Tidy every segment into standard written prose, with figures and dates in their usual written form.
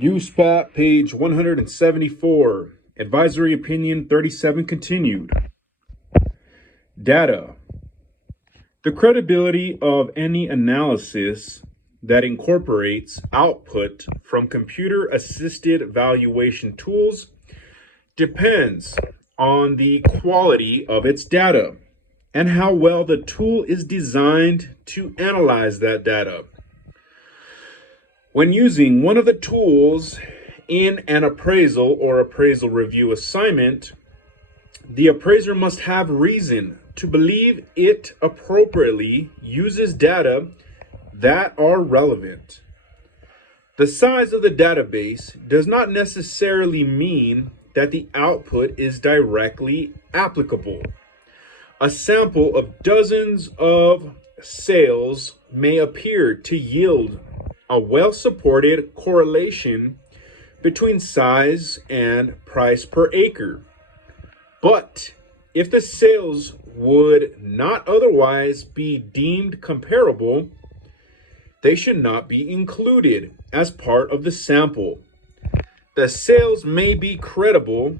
USPAP, page 174. Advisory opinion 37 continued. Data. The credibility of any analysis that incorporates output from computer-assisted valuation tools depends on the quality of its data and how well the tool is designed to analyze that data. When using one of the tools in an appraisal or appraisal review assignment, the appraiser must have reason to believe it appropriately uses data that are relevant. The size of the database does not necessarily mean that the output is directly applicable. A sample of dozens of sales may appear to yield a well-supported correlation between size and price per acre. But if the sales would not otherwise be deemed comparable, they should not be included as part of the sample. The sales may be credible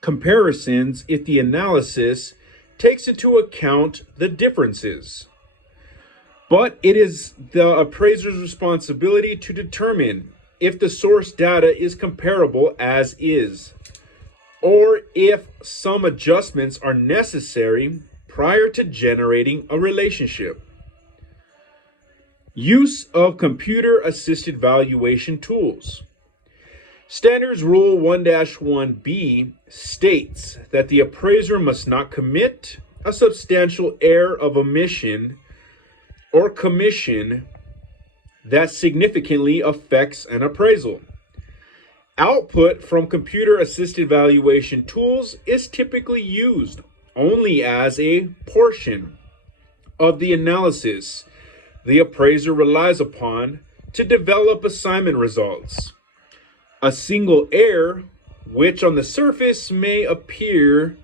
comparisons if the analysis takes into account the differences. But it is the appraiser's responsibility to determine if the source data is comparable as is, or if some adjustments are necessary prior to generating a relationship. Use of computer-assisted valuation tools. Standards Rule 1-1B states that the appraiser must not commit a substantial error of omission or commission that significantly affects an appraisal. Output from computer-assisted valuation tools is typically used only as a portion of the analysis the appraiser relies upon to develop assignment results. A single error, which on the surface may appear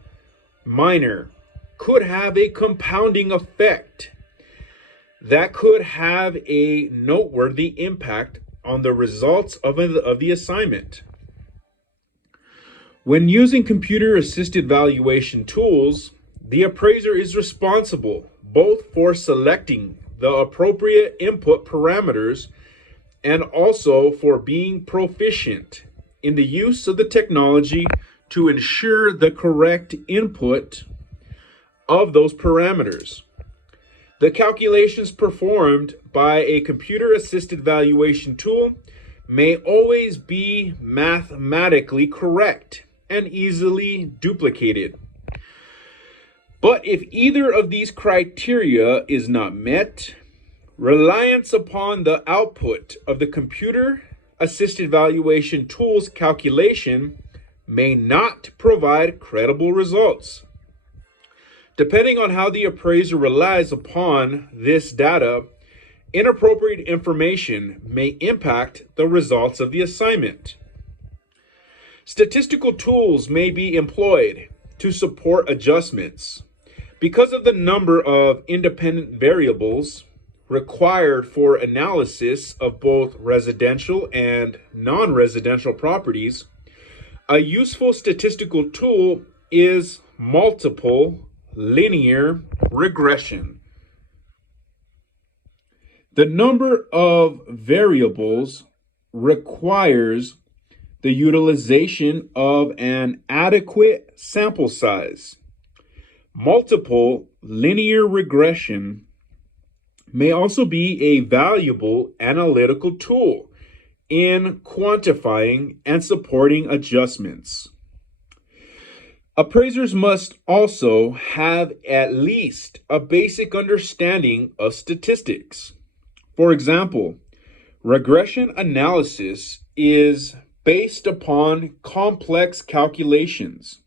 minor, could have a compounding effect that could have a noteworthy impact on the results of the assignment. When using computer-assisted valuation tools, the appraiser is responsible both for selecting the appropriate input parameters and also for being proficient in the use of the technology to ensure the correct input of those parameters. The calculations performed by a computer-assisted valuation tool may always be mathematically correct and easily duplicated. But if either of these criteria is not met, reliance upon the output of the computer-assisted valuation tool's calculation may not provide credible results. Depending on how the appraiser relies upon this data, inappropriate information may impact the results of the assignment. Statistical tools may be employed to support adjustments. Because of the number of independent variables required for analysis of both residential and non-residential properties, a useful statistical tool is multiple linear regression. The number of variables requires the utilization of an adequate sample size. Multiple linear regression may also be a valuable analytical tool in quantifying and supporting adjustments. Appraisers must also have at least a basic understanding of statistics. For example, regression analysis is based upon complex calculations.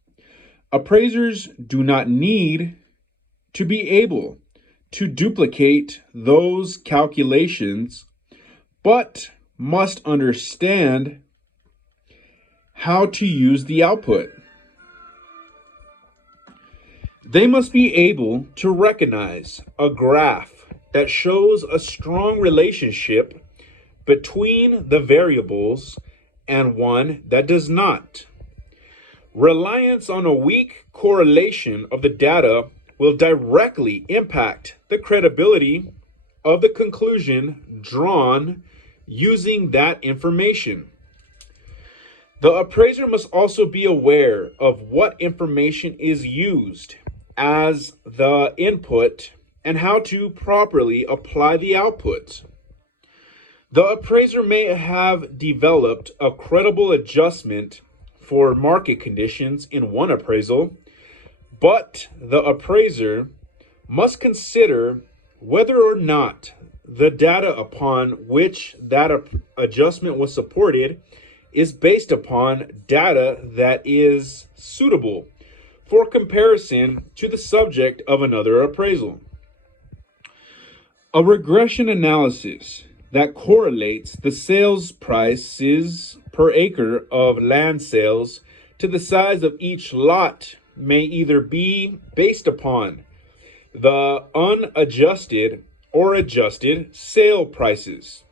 Appraisers do not need to be able to duplicate those calculations, but must understand how to use the output. They must be able to recognize a graph that shows a strong relationship between the variables and one that does not. Reliance on a weak correlation of the data will directly impact the credibility of the conclusion drawn using that information. The appraiser must also be aware of what information is used as the input and how to properly apply the output. The appraiser may have developed a credible adjustment for market conditions in one appraisal, but the appraiser must consider whether or not the data upon which that adjustment was supported is based upon data that is suitable for comparison to the subject of another appraisal. A regression analysis that correlates the sales prices per acre of land sales to the size of each lot may either be based upon the unadjusted or adjusted sale prices.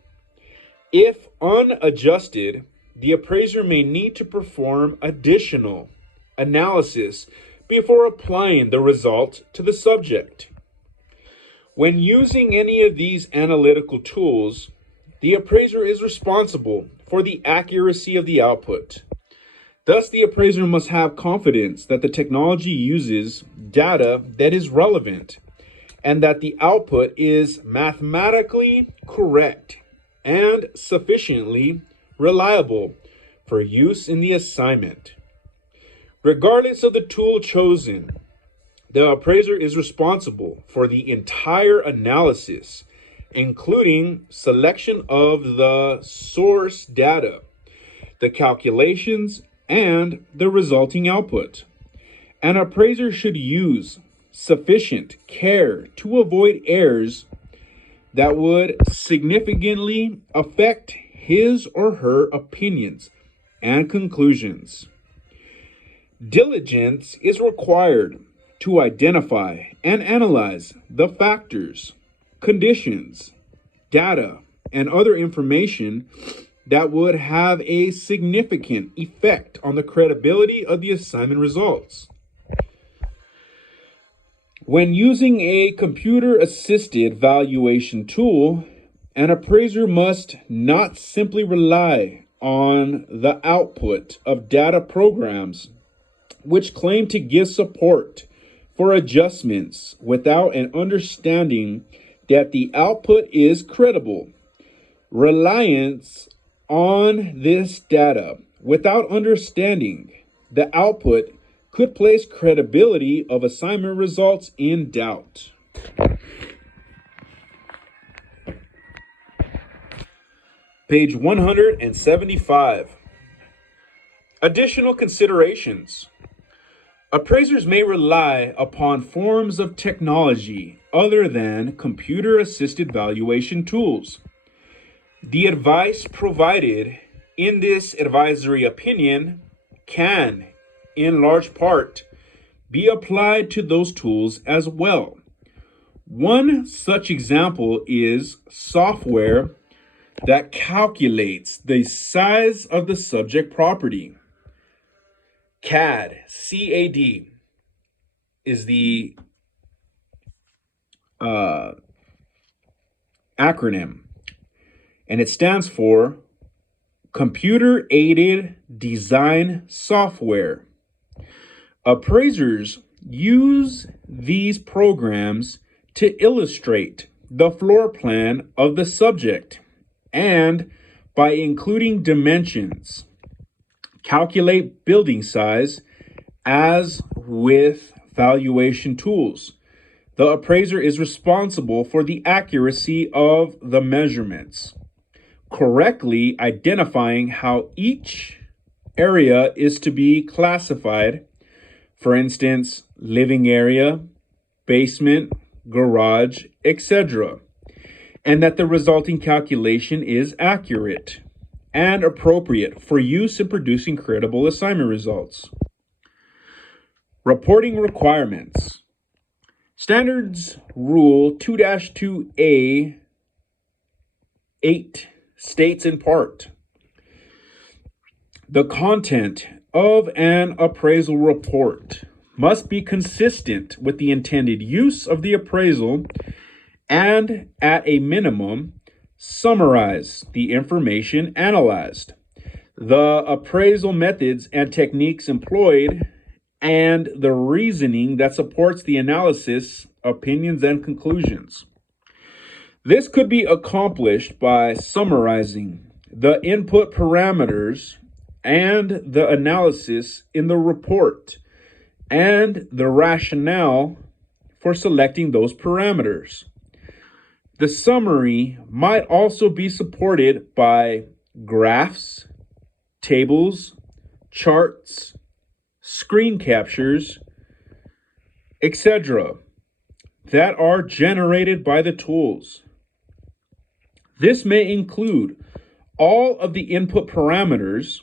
If unadjusted, the appraiser may need to perform additional analysis before applying the result to the subject. When using any of these analytical tools, the appraiser is responsible for the accuracy of the output. Thus, the appraiser must have confidence that the technology uses data that is relevant and that the output is mathematically correct and sufficiently reliable for use in the assignment. Regardless of the tool chosen, the appraiser is responsible for the entire analysis, including selection of the source data, the calculations, and the resulting output. An appraiser should use sufficient care to avoid errors that would significantly affect his or her opinions and conclusions. Diligence is required to identify and analyze the factors, conditions, data, and other information that would have a significant effect on the credibility of the assignment results. When using a computer-assisted valuation tool, an appraiser must not simply rely on the output of data programs which claim to give support for adjustments without an understanding that the output is credible. Reliance on this data without understanding the output could place credibility of assignment results in doubt. Page 175. Additional considerations. Appraisers may rely upon forms of technology other than computer-assisted valuation tools. The advice provided in this advisory opinion can, in large part, be applied to those tools as well. One such example is software that calculates the size of the subject property. CAD is the acronym, and it stands for Computer Aided Design Software. Appraisers use these programs to illustrate the floor plan of the subject and, by including dimensions, calculate building size. As with valuation tools, the appraiser is responsible for the accuracy of the measurements, correctly identifying how each area is to be classified. For instance, living area, basement, garage, etc., and that the resulting calculation is accurate and appropriate for use in producing credible assignment results. Reporting requirements. Standards Rule 2-2A 8 states in part, the content of an appraisal report must be consistent with the intended use of the appraisal and, at a minimum, summarize the information analyzed, the appraisal methods and techniques employed, and the reasoning that supports the analysis, opinions, and conclusions. This could be accomplished by summarizing the input parameters and the analysis in the report and the rationale for selecting those parameters. The summary might also be supported by graphs, tables, charts, screen captures, etc., that are generated by the tools. This may include all of the input parameters,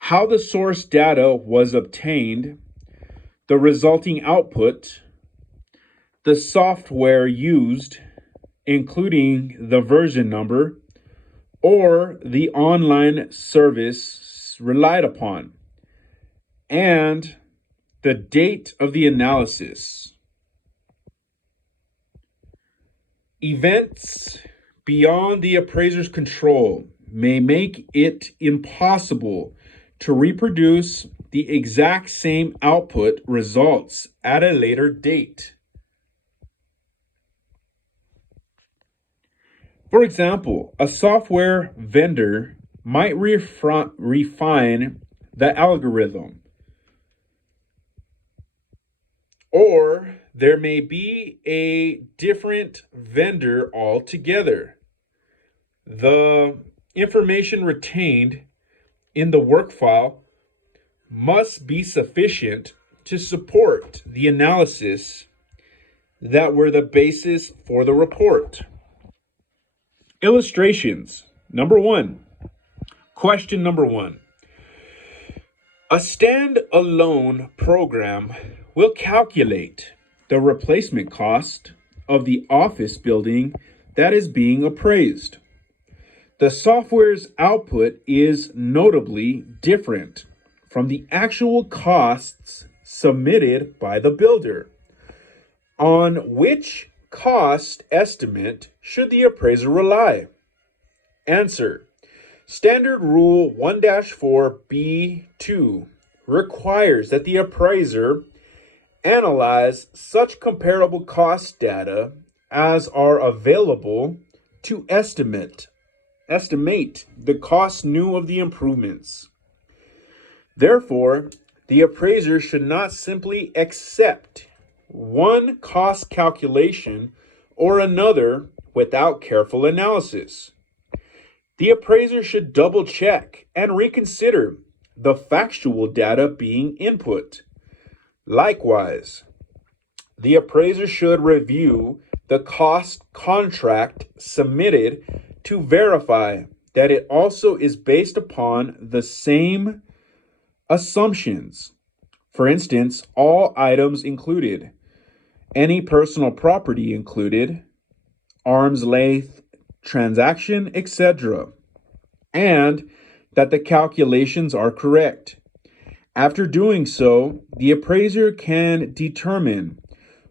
how the source data was obtained, the resulting output, the software used, including the version number, or the online service relied upon, and the date of the analysis. Events beyond the appraiser's control may make it impossible to reproduce the exact same output results at a later date. For example, a software vendor might refine the algorithm, or there may be a different vendor altogether. The information retained in the work file must be sufficient to support the analysis that were the basis for the report. Illustrations. Question number one. A standalone program will calculate the replacement cost of the office building that is being appraised. The software's output is notably different from the actual costs submitted by the builder. On which cost estimate should the appraiser rely? Answer. Standard Rule 1-4B2 requires that the appraiser analyze such comparable cost data as are available to estimate the cost new of the improvements. Therefore, the appraiser should not simply accept one cost calculation or another without careful analysis. The appraiser should double check and reconsider the factual data being input. Likewise, the appraiser should review the cost contract submitted to verify that it also is based upon the same assumptions. For instance, all items included, any personal property included, arm's length transaction, etc., and that the calculations are correct. After doing so, the appraiser can determine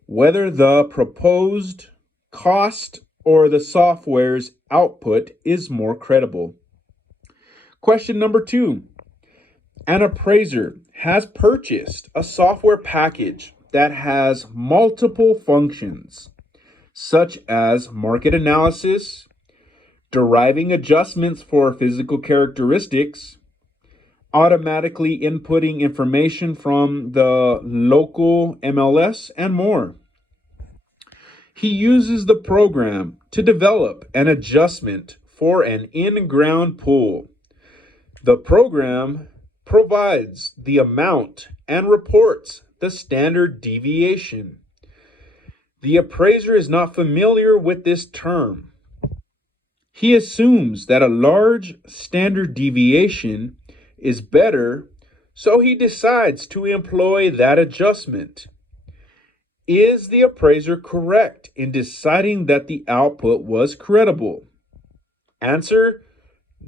whether the proposed cost or the software's output is more credible. Question number two. An appraiser has purchased a software package that has multiple functions, such as market analysis, deriving adjustments for physical characteristics, automatically inputting information from the local MLS, and more. He uses the program to develop an adjustment for an in-ground pool. The program provides the amount and reports the standard deviation. The appraiser is not familiar with this term. He assumes that a large standard deviation is better, so he decides to employ that adjustment. Is the appraiser correct in deciding that the output was credible? Answer: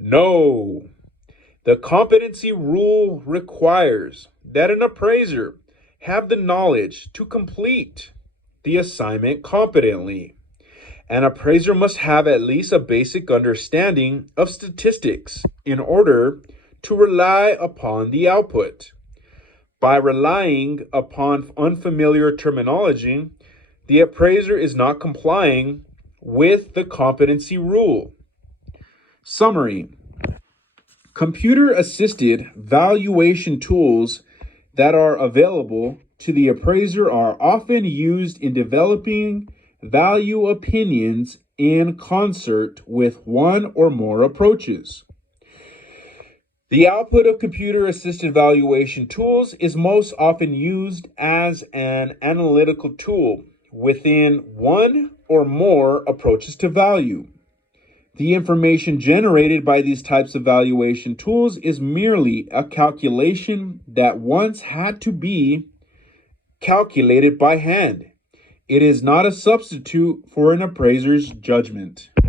No. The competency rule requires that an appraiser have the knowledge to complete the assignment competently. An appraiser must have at least a basic understanding of statistics in order to rely upon the output. By relying upon unfamiliar terminology, the appraiser is not complying with the competency rule. Summary: computer assisted valuation tools that are available to the appraiser are often used in developing value opinions in concert with one or more approaches. The output of computer assisted valuation tools is most often used as an analytical tool within one or more approaches to value. The information generated by these types of valuation tools is merely a calculation that once had to be calculated by hand. It is not a substitute for an appraiser's judgment.